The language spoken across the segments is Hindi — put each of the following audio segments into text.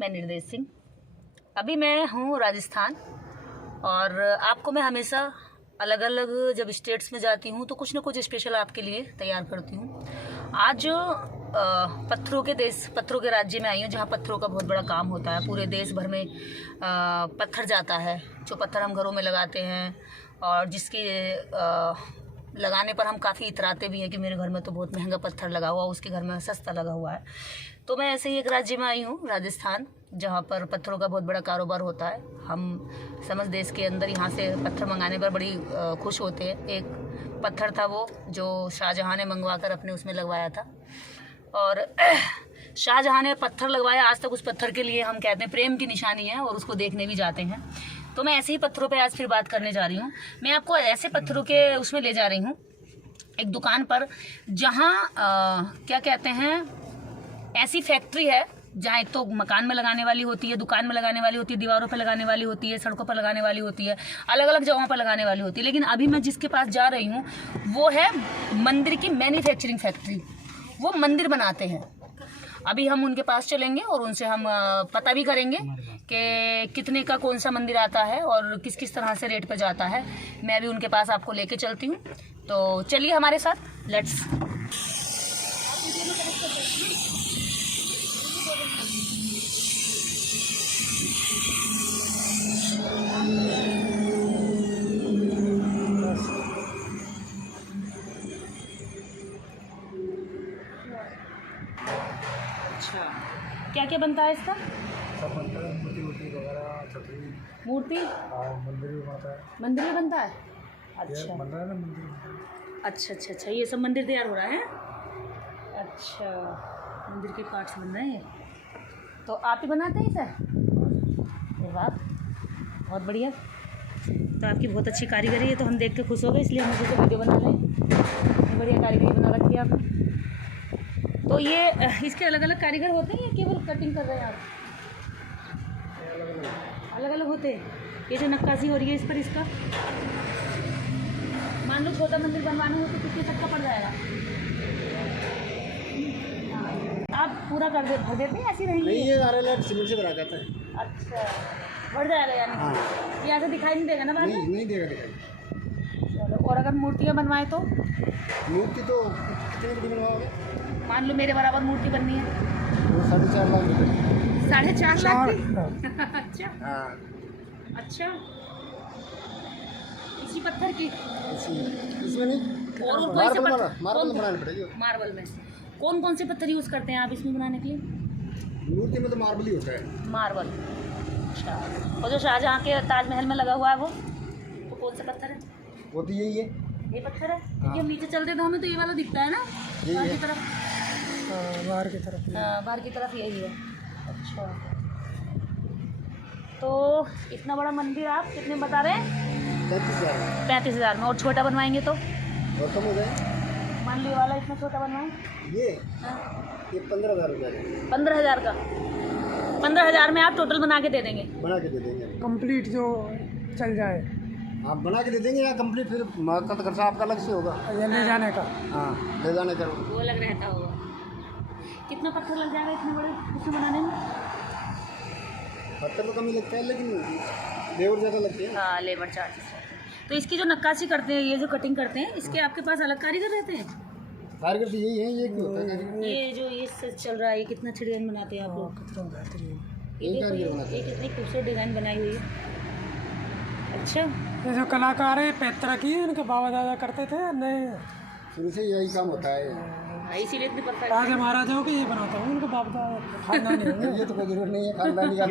मैं निर्देश सिंह। अभी मैं हूँ राजस्थान और आपको मैं हमेशा अलग अलग जब स्टेट्स में जाती हूँ तो कुछ ना कुछ स्पेशल आपके लिए तैयार करती हूँ। आज पत्थरों के देश, पत्थरों के राज्य में आई हूँ जहाँ पत्थरों का बहुत बड़ा काम होता है। पूरे देश भर में पत्थर जाता है, जो पत्थर हम घरों में लगाते हैं और जिसके लगाने पर हम काफ़ी इतराते भी हैं कि मेरे घर में तो बहुत महंगा पत्थर लगा हुआ, उसके घर में सस्ता लगा हुआ है। तो मैं ऐसे ही एक राज्य में आई हूँ, राजस्थान, जहाँ पर पत्थरों का बहुत बड़ा कारोबार होता है। हम समझ देश के अंदर यहाँ से पत्थर मंगाने पर बड़ी खुश होते हैं। एक पत्थर था वो जो शाहजहाँ ने मंगवा कर अपने उसमें लगवाया था और शाहजहाँ ने पत्थर लगवाया। आज तक उस पत्थर के लिए हम कहते हैं प्रेम की निशानी है और उसको देखने भी जाते हैं। तो मैं ऐसे ही पत्थरों पे आज फिर बात करने जा रही हूँ। मैं आपको ऐसे पत्थरों के उसमें ले जा रही हूँ, एक दुकान पर, जहाँ क्या कहते हैं, ऐसी फैक्ट्री है जहाँ एक तो मकान में लगाने वाली होती है, दुकान में लगाने वाली होती है, दीवारों पर लगाने वाली होती है, सड़कों पर लगाने वाली होती है, अलग अलग जगहों पर लगाने वाली होती है। लेकिन अभी मैं जिसके पास जा रही हूँ वो है मंदिर की मैन्युफैक्चरिंग फैक्ट्री। वो मंदिर बनाते हैं। अभी हम उनके पास चलेंगे और उनसे हम पता भी करेंगे कि कितने का कौन सा मंदिर आता है और किस किस तरह से रेट पर जाता है। मैं भी उनके पास आपको लेके चलती हूँ, तो चलिए हमारे साथ, लेट्स। अच्छा, क्या क्या बनता है इसका? सब बनता है, मूर्ति वूर्ति वगैरह, छतरी, मूर्ति और मंदिर भी बनता है। मंदिर में बनता है? ये अच्छा बन रहा है ना मंदिर। अच्छा, ये सब मंदिर तैयार हो रहा है। अच्छा, मंदिर के पार्ट्स बन रहे हैं। तो आप ही बनाते हैं इसे? अरे वाह, बहुत बढ़िया। तो आपकी बहुत अच्छी कारीगरी है, तो हम देख के खुश हो गए, इसलिए हम मुझे वीडियो बना लें। इतनी बढ़िया कारीगरी बना रखी है आपने। तो ये इसके अलग अलग कारीगर होते हैं या केवल कटिंग कर रहे हैं आप? अलग अलग होते हैं। ये जो नक्काशी हो रही है इस पर, इसका मान लो छोटा मंदिर बनवाना हो तो कितने तक का पड़ जाएगा? आप पूरा कर दे, भर देते हैं ऐसी रहेंगे? नहीं, ये सारे लाइट सीमेंट से भरा जाता है। अच्छा, बढ़ जाएगा यानी? हाँ। ये ऐसे दिखाई नहीं देगा ना बाद में? नहीं देगा दिखाई। चलो, और अगर मूर्तियाँ बनवाएं तो? मूर्ति तो कितने की बनवाओगे? मान लो मेरे बराबर मूर्ति बननी है, वो 4.5 लाख रुपये। 4.5 लाख की? अच्छा हाँ, अच्छा, इसी पत्थर की? इसमें नहीं, और कोई से पत्थर? मार्बल बनानी पड़ेगी। मार्बल में कौन कौन से पत्थर यूज़ करते हैं आप इसमें बनाने के लिए? मूर्ति में तो मार्बल ही होता है। मार्बल। अच्छा, और जो शाहजहाँ के ताजमहल में लगा हुआ है वो तो कौन सा पत्थर है? वो तो यही है। ये पत्थर है? हाँ। ये हम नीचे चलते तो हमें तो ये वाला दिखता है ना, यही बाहर है। की तरफ। बाहर की तरफ। बाहर की तरफ यही है। अच्छा, तो इतना बड़ा मंदिर आप कितने बता रहे हैं? 35,000। 35,000 में। और छोटा बनवाएंगे तो? और कम हो जाए। मान ली वाला इतना छोटा बनवाएं? ये हाँ? 15,000 रुपये 15,000 का? 15,000 में आप टोटल बना के दे देंगे? बना के दे देंगे। कंप्लीट जो चल जाए आप बना के दे देंगे या कंप्लीट फिर का खर्चा आपका अलग से होगा? या ले जाने का? हाँ, ले जाने का। वो अलग रहता होगा। कितना पत्थर लग जाएगा इतने बड़े उसमें बनाने में? पत्थर तो कम ही लगता है लेकिन लेबर ज़्यादा लगती है। हाँ, लेबर चार्जेस। तो इसकी जो नक्काशी करते हैं, ये जो कटिंग करते हैं, इसके आपके पास अलग कारीगर रहते हैं? कारीगर तो यही है, ये क्यों होता है कारीगर? ये जो ये चल रहा है, ये कितना अच्छा डिज़ाइन बनाते हैं आप लोग। ये यही देखो, कारीगर बनाते ये हैं। कितनी खूबसूरत डिज़ाइन बनाई हुई है। अच्छा, ये जो कलाकार है पैतरा की, इनके बाबा दादा करते थे? नहीं, शुरू से यही काम होता है। हाँ, इसीलिए इतनी परफेक्ट। राजा महाराजाओं के ये बनाता हूँ, उनके बाप दादा खानदानी होंगे। ये तो कोई जरूरत नहीं है खानदानी का।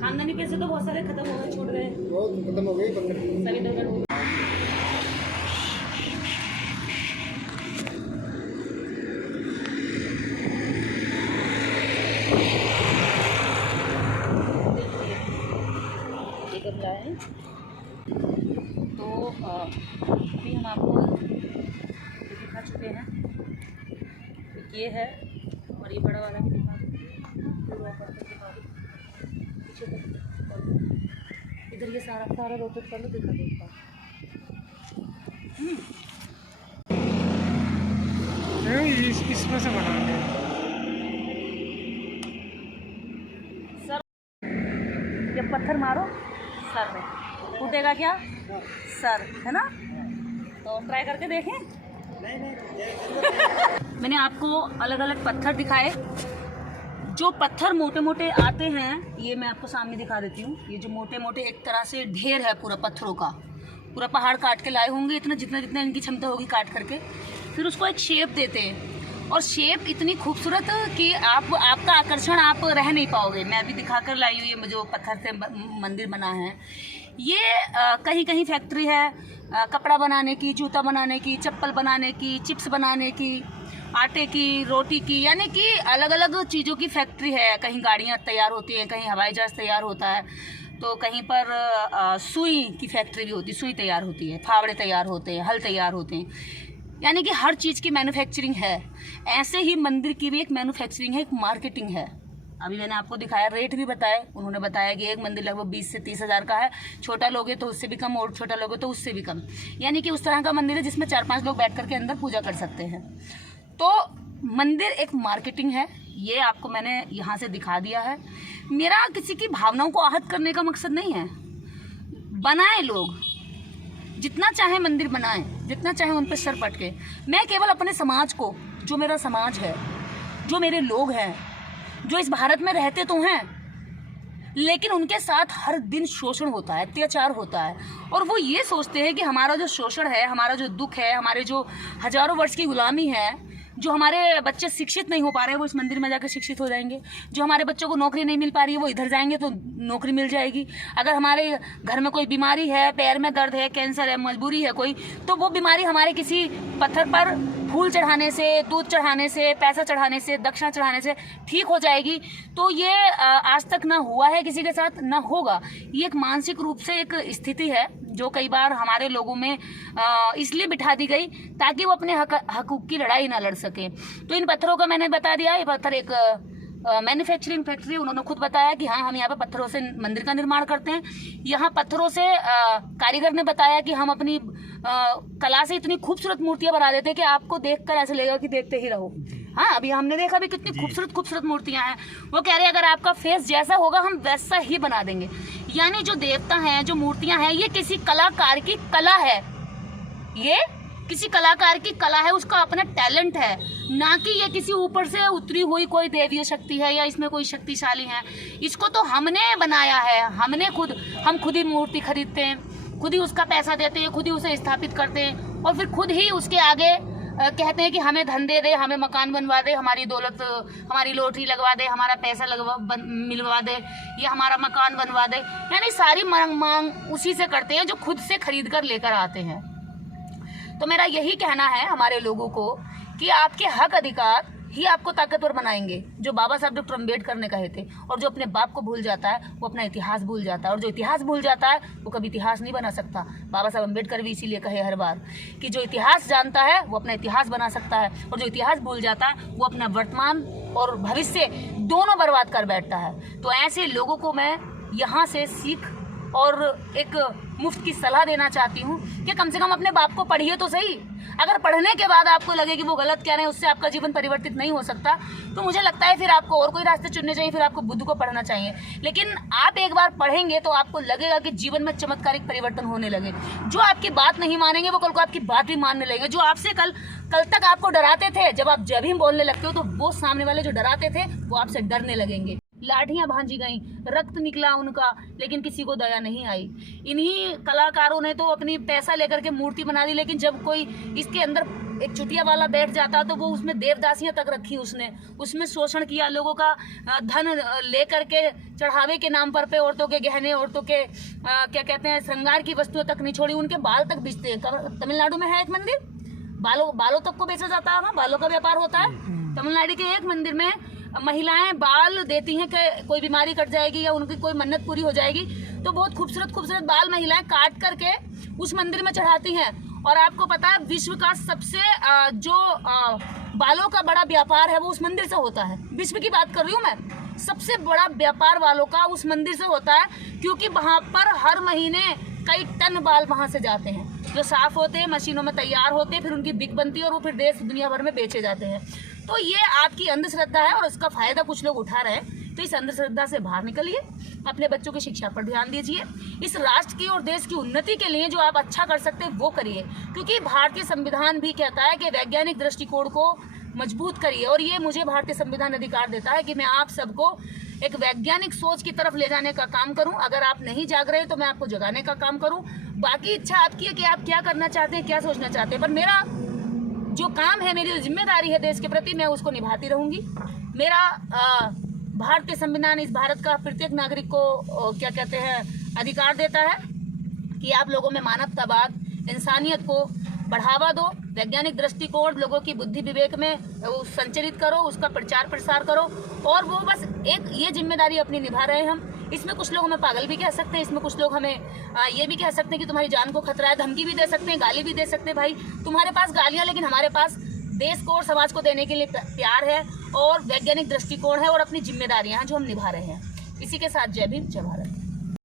खानदानी पैसे तो बहुत सारे खत्म हो गए, छूट गए, वो खत्म हो गई। सभी इधर हो गए। ये गमला है। तो अभी हम आपको ये दिखा चुके हैं, एक ये है और ये बड़ा वाला भी दिखा पीछे तक। इधर ये सारा रोटेट कर लो, दिखा दो एक बार। इसमें से बनाएंगे। जब पत्थर मारो सर में, फूटेगा क्या? सर, है ना? तो ट्राई करके देखें। मैंने आपको अलग अलग पत्थर दिखाए। जो पत्थर मोटे मोटे आते हैं ये मैं आपको सामने दिखा देती हूँ। ये जो मोटे मोटे एक तरह से ढेर है पूरा पत्थरों का, पूरा पहाड़ काट के लाए होंगे, इतना जितना जितना इनकी क्षमता होगी काट करके, फिर उसको एक शेप देते हैं। और शेप इतनी खूबसूरत कि आपका आकर्षण आप रह नहीं पाओगे। मैं अभी दिखा कर लाई हूँ ये जो पत्थर से मंदिर बना है। ये कहीं कहीं फैक्ट्री है कपड़ा बनाने की, जूता बनाने की, चप्पल बनाने की, चिप्स बनाने की, आटे की, रोटी की, यानी कि अलग अलग चीज़ों की फैक्ट्री है। कहीं गाड़ियाँ तैयार होती हैं, कहीं हवाई जहाज़ तैयार होता है, तो कहीं पर सुई की फैक्ट्री भी होती है, सुई तैयार होती है, फावड़े तैयार होते हैं, हल तैयार होते हैं, यानी कि हर चीज़ की मैन्युफैक्चरिंग है। ऐसे ही मंदिर की भी एक मैन्युफैक्चरिंग है, एक मार्केटिंग है। अभी मैंने आपको दिखाया, रेट भी बताए, उन्होंने बताया कि एक मंदिर लगभग 20 से 30 हज़ार का है, छोटा लोगे तो उससे भी कम, और छोटा लोगे तो उससे भी कम, यानी कि उस तरह का मंदिर है जिसमें 4-5 लोग बैठ करके अंदर पूजा कर सकते हैं। तो मंदिर एक मार्केटिंग है, ये आपको मैंने यहाँ से दिखा दिया है। मेरा किसी की भावनाओं को आहत करने का मकसद नहीं है। बनाए लोग जितना चाहे मंदिर बनाएं, जितना चाहे उन पर सर पटके। मैं केवल अपने समाज को, जो मेरा समाज है, जो मेरे लोग हैं, जो इस भारत में रहते तो हैं, लेकिन उनके साथ हर दिन शोषण होता है, अत्याचार होता है, और वो ये सोचते हैं कि हमारा जो शोषण है, हमारा जो दुख है, हमारे जो हजारों वर्ष की गुलामी है, जो हमारे बच्चे शिक्षित नहीं हो पा रहे हैं वो इस मंदिर में जाकर शिक्षित हो जाएंगे, जो हमारे बच्चों को नौकरी नहीं मिल पा रही है वो इधर जाएंगे तो नौकरी मिल जाएगी, अगर हमारे घर में कोई बीमारी है, पैर में दर्द है, कैंसर है, मजबूरी है कोई, तो वो बीमारी हमारे किसी पत्थर पर फूल चढ़ाने से, दूध चढ़ाने से, पैसा चढ़ाने से, दक्षिणा चढ़ाने से ठीक हो जाएगी। तो ये आज तक ना हुआ है किसी के साथ, ना होगा। ये एक मानसिक रूप से एक स्थिति है जो कई बार हमारे लोगों में इसलिए बिठा दी गई ताकि वो अपने हकूक की लड़ाई ना लड़ सके। तो इन पत्थरों का मैंने बता दिया, ये पत्थर एक मैन्युफैक्चरिंग फैक्ट्री, उन्होंने खुद बताया कि हाँ हम यहाँ पे पत्थरों से मंदिर का निर्माण करते हैं। यहाँ पत्थरों से कारीगर ने बताया कि हम अपनी कला से इतनी खूबसूरत मूर्तियां बना देते हैं कि आपको देखकर ऐसे लगेगा कि देखते ही रहो। हाँ, अभी हमने देखा भी कितनी खूबसूरत खूबसूरत मूर्तियां हैं। वो कह रहे हैं अगर आपका फेस जैसा होगा हम वैसा ही बना देंगे। यानी जो देवता हैं, जो मूर्तियां हैं, ये किसी कलाकार की कला है, ये किसी कलाकार की कला है, उसका अपना टैलेंट है, ना कि ये किसी ऊपर से उतरी हुई कोई देवीय शक्ति है या इसमें कोई शक्तिशाली है। इसको तो हमने बनाया है, हम खुद ही मूर्ति खरीदते हैं, खुद ही उसका पैसा देते हैं, खुद ही उसे स्थापित करते हैं, और फिर खुद ही उसके आगे कहते हैं कि हमें धन दे दे, हमें मकान बनवा दे, हमारी दौलत, हमारी लॉटरी लगवा दे, हमारा पैसा मिलवा दे, या हमारा मकान बनवा दे। यानी सारी मांग उसी से करते हैं जो खुद से खरीद कर लेकर आते हैं। तो मेरा यही कहना है हमारे लोगों को कि आपके हक अधिकार ही आपको ताकतवर बनाएंगे। जो बाबा साहब डॉक्टर अम्बेडकर ने कहे थे, और जो अपने बाप को भूल जाता है वो अपना इतिहास भूल जाता है, और जो इतिहास भूल जाता है वो कभी इतिहास नहीं बना सकता। बाबा साहब अम्बेडकर भी इसीलिए कहे हर बार कि जो इतिहास जानता है वो अपना इतिहास बना सकता है, और जो इतिहास भूल जाता है वो अपना वर्तमान और भविष्य दोनों बर्बाद कर बैठता है। तो ऐसे लोगों को मैं यहाँ से सीख और एक मुफ्त की सलाह देना चाहती हूँ कि कम से कम अपने बाप को पढ़िए तो सही। अगर पढ़ने के बाद आपको लगे कि वो गलत कह रहे हैं, उससे आपका जीवन परिवर्तित नहीं हो सकता, तो मुझे लगता है फिर आपको और कोई रास्ते चुनने चाहिए, फिर आपको बुद्ध को पढ़ना चाहिए। लेकिन आप एक बार पढ़ेंगे तो आपको लगेगा कि जीवन में चमत्कारिक परिवर्तन होने लगे। जो आपकी बात नहीं मानेंगे वो कल को आपकी बात भी मानने लगेंगे। जो आपसे कल तक आपको डराते थे, जब ही बोलने लगते हो तो वो सामने वाले जो डराते थे वो आपसे डरने लगेंगे। लाठियां भांजी गईं, रक्त निकला उनका, लेकिन किसी को दया नहीं आई। इन्हीं कलाकारों ने तो अपनी पैसा लेकर के मूर्ति बना दी, लेकिन जब कोई इसके अंदर एक चुटिया वाला बैठ जाता तो वो उसमें देवदासियां तक रखी, उसमें शोषण किया, लोगों का धन लेकर के चढ़ावे के नाम पर पे औरतों के गहने, औरतों के क्या कहते हैं श्रृंगार की वस्तुएं तक नहीं छोड़ी, उनके बाल तक बेचते हैं। तमिलनाडु में है एक मंदिर, बालों तक को बेचा जाता है, बालों का व्यापार होता है। तमिलनाडु के एक मंदिर में महिलाएं बाल देती हैं कि कोई बीमारी कट जाएगी या उनकी कोई मन्नत पूरी हो जाएगी, तो बहुत खूबसूरत बाल महिलाएं काट करके उस मंदिर में चढ़ाती हैं। और आपको पता है विश्व का सबसे जो बालों का बड़ा व्यापार है वो उस मंदिर से होता है। विश्व की बात कर रही हूँ मैं, सबसे बड़ा व्यापार बालों का उस मंदिर से होता है, क्योंकि वहाँ पर हर महीने कई टन बाल वहाँ से जाते हैं, जो साफ होते हैं, मशीनों में तैयार होते हैं, फिर उनकी बिक बनती है और वो फिर देश दुनिया भर में बेचे जाते हैं। तो ये आपकी अंधश्रद्धा है और उसका फायदा कुछ लोग उठा रहे हैं तो इस अंधश्रद्धा से बाहर निकलिए, अपने बच्चों की शिक्षा पर ध्यान दीजिए, इस राष्ट्र की और देश की उन्नति के लिए जो आप अच्छा कर सकते हैं वो करिए, क्योंकि भारतीय संविधान भी कहता है कि वैज्ञानिक दृष्टिकोण को मजबूत करिए। और ये मुझे भारतीय संविधान अधिकार देता है कि मैं आप सबको एक वैज्ञानिक सोच की तरफ ले जाने का काम करूं। अगर आप नहीं जाग रहे तो मैं आपको जगाने का काम करूं। बाकी इच्छा आपकी है कि आप क्या करना चाहते हैं, क्या सोचना चाहते हैं, पर मेरा जो काम है, मेरी जो जिम्मेदारी है देश के प्रति, मैं उसको निभाती रहूंगी। मेरा भारतीय संविधान इस भारत का प्रत्येक नागरिक को क्या कहते हैं अधिकार देता है कि आप लोगों में मानवतावाद, इंसानियत को बढ़ावा दो, वैज्ञानिक दृष्टिकोण लोगों की बुद्धि विवेक में संचरित करो, उसका प्रचार प्रसार करो। और वो बस एक ये जिम्मेदारी अपनी निभा रहे हैं हम। इसमें कुछ लोग हमें पागल भी कह सकते हैं, इसमें कुछ लोग हमें ये भी कह सकते हैं कि तुम्हारी जान को खतरा है, धमकी भी दे सकते हैं, गाली भी दे सकते हैं। भाई तुम्हारे पास गालियाँ, लेकिन हमारे पास देश को और समाज को देने के लिए प्यार है और वैज्ञानिक दृष्टिकोण है और अपनी जिम्मेदारियाँ हैं जो हम निभा रहे हैं। इसी के साथ जय भीम, जय भारत।